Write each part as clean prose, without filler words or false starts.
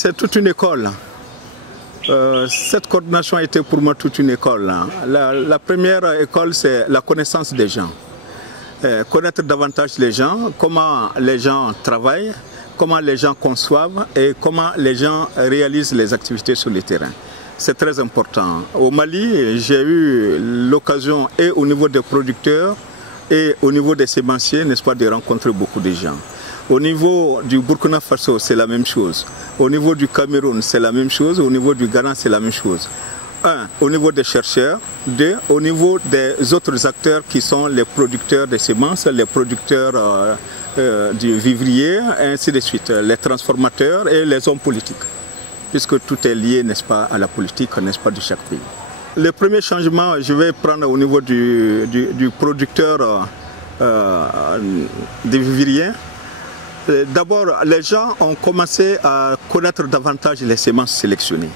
C'est toute une école. Cette coordination a été pour moi toute une école. La première école, c'est la connaissance des gens. Connaître davantage les gens, comment les gens travaillent, comment les gens conçoivent et comment les gens réalisent les activités sur le terrain. C'est très important. Au Mali, j'ai eu l'occasion, et au niveau des producteurs et au niveau des sémenciers, n'est-ce pas, de rencontrer beaucoup de gens. Au niveau du Burkina Faso, c'est la même chose. Au niveau du Cameroun, c'est la même chose. Au niveau du Ghana, c'est la même chose. Au niveau des chercheurs. Au niveau des autres acteurs qui sont les producteurs des semences, les producteurs du vivrier, et ainsi de suite, les transformateurs et les hommes politiques. Puisque tout est lié, n'est-ce pas, à la politique, n'est-ce pas, de chaque pays. Le premier changement, je vais prendre au niveau du producteur des vivriers. D'abord, les gens ont commencé à connaître davantage les semences sélectionnées.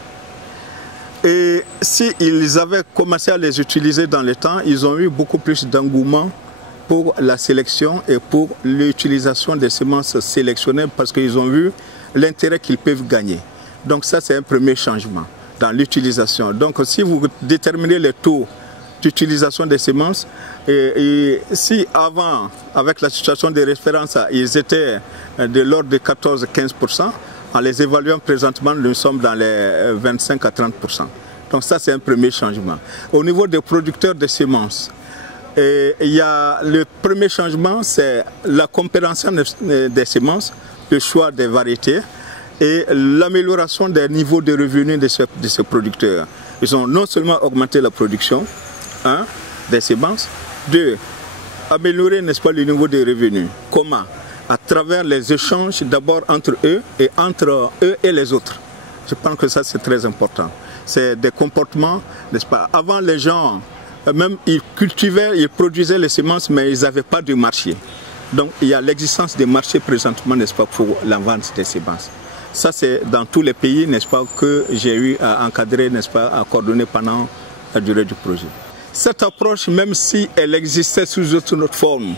Et s'ils avaient commencé à les utiliser dans le temps, ils ont eu beaucoup plus d'engouement pour la sélection et pour l'utilisation des semences sélectionnées parce qu'ils ont vu l'intérêt qu'ils peuvent gagner. Donc ça, c'est un premier changement dans l'utilisation. Donc si vous déterminez les taux d'utilisation des semences, et si avant, avec la situation de référence, ils étaient de l'ordre de 14-15%, en les évaluant présentement, nous sommes dans les 25 à 30%. Donc ça, c'est un premier changement. Au niveau des producteurs de semences, le premier changement, c'est la compréhension des semences, le choix des variétés et l'amélioration des niveaux de revenus de ces producteurs. Ils ont non seulement augmenté la production, des semences. 2. Améliorer, n'est-ce pas, le niveau des revenus. Comment? À travers les échanges d'abord entre eux et entre eux et les autres. Je pense que ça, c'est très important. C'est des comportements, n'est-ce pas? Avant, les gens, même ils cultivaient, ils produisaient les semences, mais ils n'avaient pas de marché. Donc, il y a l'existence des marchés présentement, n'est-ce pas, pour la vente des semences. Ça, c'est dans tous les pays, n'est-ce pas, que j'ai eu à encadrer, n'est-ce pas, à coordonner pendant la durée du projet. Cette approche, même si elle existait sous autre forme,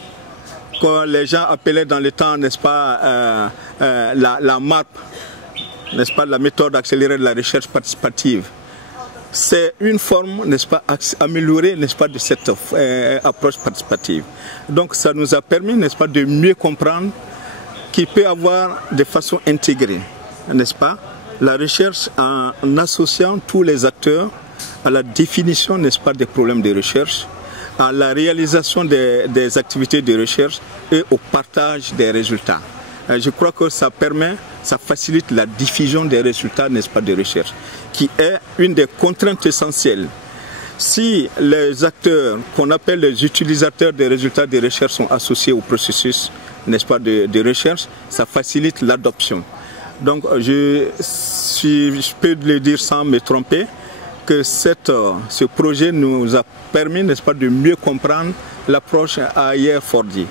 que les gens appelaient dans le temps, n'est-ce pas, la MAP, n'est-ce pas, la méthode accélérée de la recherche participative, c'est une forme, n'est-ce pas, améliorée, n'est-ce pas, de cette approche participative. Donc ça nous a permis, n'est-ce pas, de mieux comprendre qu'il peut y avoir de façon intégrée, n'est-ce pas, la recherche en associant tous les acteurs à la définition, n'est-ce pas, des problèmes de recherche, à la réalisation des activités de recherche et au partage des résultats. Je crois que ça facilite la diffusion des résultats, n'est-ce pas, de recherche, qui est une des contraintes essentielles. Si les acteurs qu'on appelle les utilisateurs des résultats de recherche sont associés au processus, n'est-ce pas, de recherche, ça facilite l'adoption. Donc je peux le dire sans me tromper, que ce projet nous a permis, n'est-ce pas, de mieux comprendre l'approche AIR 4D.